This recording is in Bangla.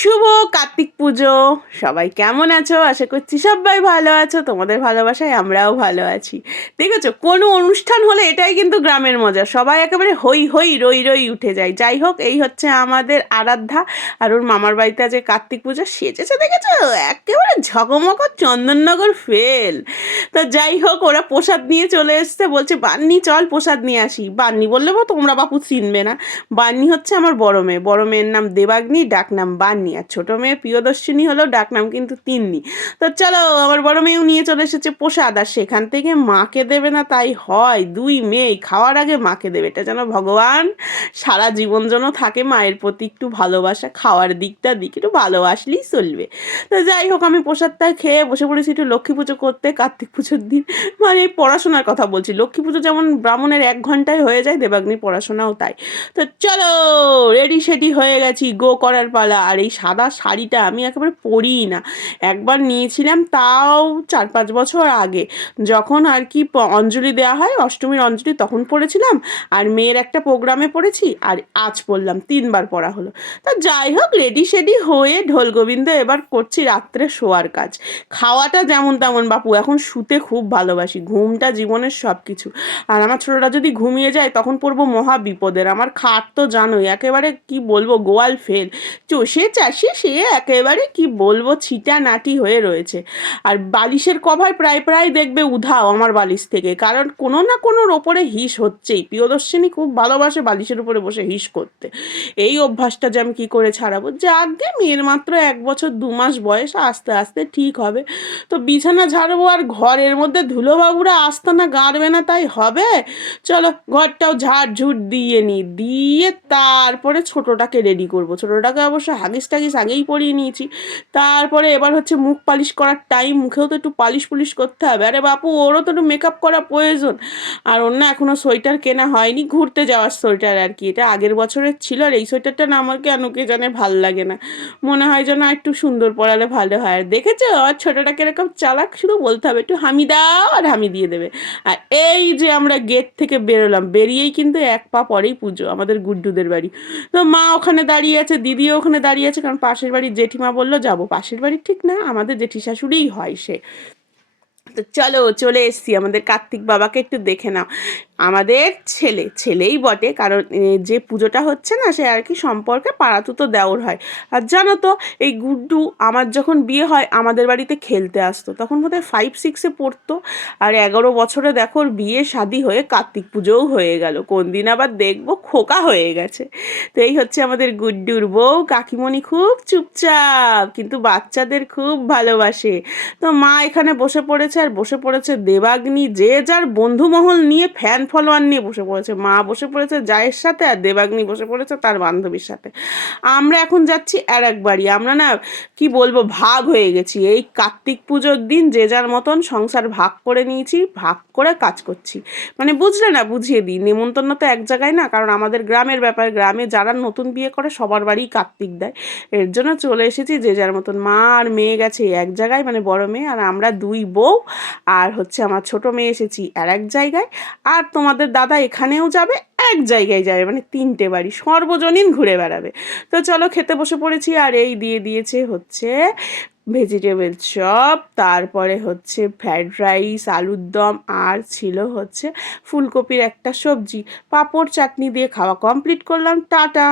শুভ কার্তিক পুজো। সবাই কেমন আছো? আশা করছি সবাই ভালো আছো। তোমাদের ভালোবাসায় আমরাও ভালো আছি। দেখেছ, কোনো অনুষ্ঠান হলে এটাই কিন্তু গ্রামের মজা। সবাই একেবারে হই হই রই রই উঠে যায়। যাই হোক, এই হচ্ছে আমাদের আরাধ্যা আর ওর মামার বাড়িতে আছে কার্তিক পুজো সেজেছে, দেখেছ? একেবারে ঝকমক চন্দননগর ফেল। তো যাই হোক, ওরা প্রসাদ নিয়ে চলে এসছে। বলছে, বান্নি, চল প্রসাদ নিয়ে আসি। বান্নি বললে তোমরা বাপু চিনবে না। বান্নি হচ্ছে আমার বড় মেয়ে। বড় মেয়ের নাম দেবাগ্নি, ডাক নাম বান্নি। আর ছোট মেয়ে প্রিয়দর্শিনী হলেও ডাক নাম কিন্তু তিন্নি। তো চলো, আমার বড় মেয়েও নিয়ে চলে এসেছে প্রসাদ, আর সেখান থেকে মাকে দেবে না তাই হয়, দুই মেয়ে খাওয়ার আগে মাকে দেবে। এটা যেন ভগবান সারা জীবন যেন থাকে মায়ের প্রতি একটু ভালোবাসা, খাওয়ার দিকটা দিক, একটু ভালোবাসলেই চলবে। তো যাই হোক, আমি প্রসাদটা খেয়ে বসে পড়েছি একটু লক্ষ্মী পুজো করতে, কার্তিক পুজোর দিন। মানে পড়াশোনার কথা বলছি, লক্ষ্মী পুজো যেমন ব্রাহ্মণের এক ঘন্টায় হয়ে যায়, দেবাগ্নি পড়াশোনাও তাই। তো চলো রেডি সেডি হয়ে গেছি, গো করার পালা, আর এই সাদা শাড়িটা আমি একেবারে পরিই না। একবার নিয়েছিলাম তাও চার পাঁচ বছর আগে। যখন আর কি অঞ্জলি দেওয়া হয়, অষ্টমীর অঞ্জলি তখন পড়েছিলাম, আর মেয়ের একটা প্রোগ্রামে পড়েছি, আর আজ পড়লাম, তিনবার পড়া হলো। তা যাই হোক, রেডি সেডি হয়ে ঢোল গোবিন্দ এবার করছি রাত্রে শোয়ার কাজ। খাওয়াটা যেমন তেমন, বাপু, এখন শুতে খুব ভালোবাসি, ঘুমটা জীবনের সব কিছু আর আমার ছোটরা যদি ঘুমিয়ে যায়, তখন পড়ব মহা বিপদের আমার খাট তো জানোই, একেবারে কি বলব, গোয়াল ফেল। চষে চাষে সে একেবারে কি বলব ছিটা নাটি হয়ে রয়েছে। আর বালিশের কভার প্রায় প্রায় দেখবে উধাও আমার বালিশ থেকে। কারণ কোনো না কোনোর ওপরে হিস হচ্ছেই। প্রিয়দর্শিনী খুব ভালোবাসে বালিশের উপরে বসে হিস করতে। এই অভ্যাসটা যে আমি কী করে ছাড়াবো? যাকে মেয়ের মাত্র এক বছর, দু মাস বয়স, আস্তে আস্তে ঠিক হবে। তো বিছানা ঝাড়বো আর ঘরের মধ্যে ধুলোবাবুরা আসতে না গাড়বে না, তাই হবে? চলো ঘরটাও ঝাড় ঝুট দিয়ে নিই। দিয়ে তারপরে ছোটোটাকে রেডি করব। ছোটোটাকে অবশ্য হাগিস টাগিস আগেই পরিয়ে নিয়েছি। তারপরে এবার হচ্ছে মুখ পালিশ করার টাইম মুখেও তো একটু পালিশ পুলিশ করতে হবে। আরে বাপু, ওরও তো একটু মেকআপ করা প্রয়োজন। আর ওর না এখনও সোয়েটার কেনা হয়নি, ঘুরতে যাওয়ার সোয়েটার আর কি। এটা আগের বছরের ছিল আর এই সোয়েটারটা না আমার কেন কে জানে ভালো লাগে না। মনে হয় যেন একটু সুন্দর পড়ালে ভালো হয়। আর দেখেছ? আর ছোটোটা কীরকম চালাক, শুধু বলতে হবে, একটু হামি দাও আর হামি দিয়ে দেবে। আর এই যে আমরা গেট থেকে বেরোলাম, বেরিয়েই কিন্তু এক পা পরেই পুজো, আমাদের গুড্ডুদের বাড়ি। তো মা ওখানে দাঁড়িয়ে আছে, দিদিও ওখানে দাঁড়িয়ে আছে। কারণ পাশের বাড়ির জেঠিমা বলল, যাব, পাশের বাড়ির ঠিক না, আমাদের জেঠি শাশুড়িই হয় সে। তো চলো, চলে এসছি। আমাদের কার্তিক বাবাকে একটু দেখে নাও। আমাদের ছেলে, ছেলেই বটে, কারণ যে পুজোটা হচ্ছে না, সে আর কি সম্পর্কে পাড়াতুতো দেওর হয়। আর জানো তো, এই গুড্ডু আমার যখন বিয়ে হয়, আমাদের বাড়িতে খেলতে আসতো। তখন বোধহয় ফাইভ সিক্সে পড়তো। আর এগারো বছরে দেখো বিয়ে শাদি হয়ে কার্তিক পুজোও হয়ে গেল। কোন দিন আবার দেখব, খোকা হয়ে গেছে। তো এই হচ্ছে আমাদের গুড্ডুর বউ। কাকিমণি খুব চুপচাপ, কিন্তু বাচ্চাদের খুব ভালোবাসে। তো মা এখানে বসে পড়েছে আর বসে পড়েছে দেবাগ্নি, যে যার বন্ধুমহল নিয়ে ফ্যান ফলোয়ার নিয়ে বসে পড়েছে। মা বসে পড়েছে জায়ের সাথে আর দেবাগ্নি বসে পড়েছে তার বান্ধবীর সাথে। আমরা এখন যাচ্ছি আর এক বাড়ি। আমরা না, কি বলব, ভাগ হয়ে গেছি। এই কার্তিক পুজোর দিন যে যার মতন সংসার ভাগ করে নিয়েছি, ভাগ করে কাজ করছি। মানে বুঝলে না, বুঝিয়ে দিই। নেমন্তন্ন তো এক জায়গায় না, কারণ আমাদের গ্রামের ব্যাপার। গ্রামে যারা নতুন বিয়ে করে, সবার বাড়িই কার্তিক দেয়। এর জন্য চলে এসেছি যে যার মতন। মা আর মেয়ে গেছে এক জায়গায় মানে বড় মেয়ে, আর আমরা দুই বউ আর হচ্ছে আমার ছোট মেয়ে এসেছি আর এক জায়গায়। আর তোমাদের দাদা এখানেও যাবে, এক জায়গায় যাবে মানে তিনটে বাড়ি, সর্বজনীন ঘুরে বেড়াবে। তো চলো খেতে বসে পড়েছি আর এই দিয়ে দিয়েছে হচ্ছে ভেজিটেবল চপ তারপরে হচ্ছে ফ্রাইড রাইস আলুর দম, আর ছিল হচ্ছে ফুলকপির একটা সবজি। পাঁপড় চাটনি দিয়ে খাওয়া কমপ্লিট করলাম, টাটা!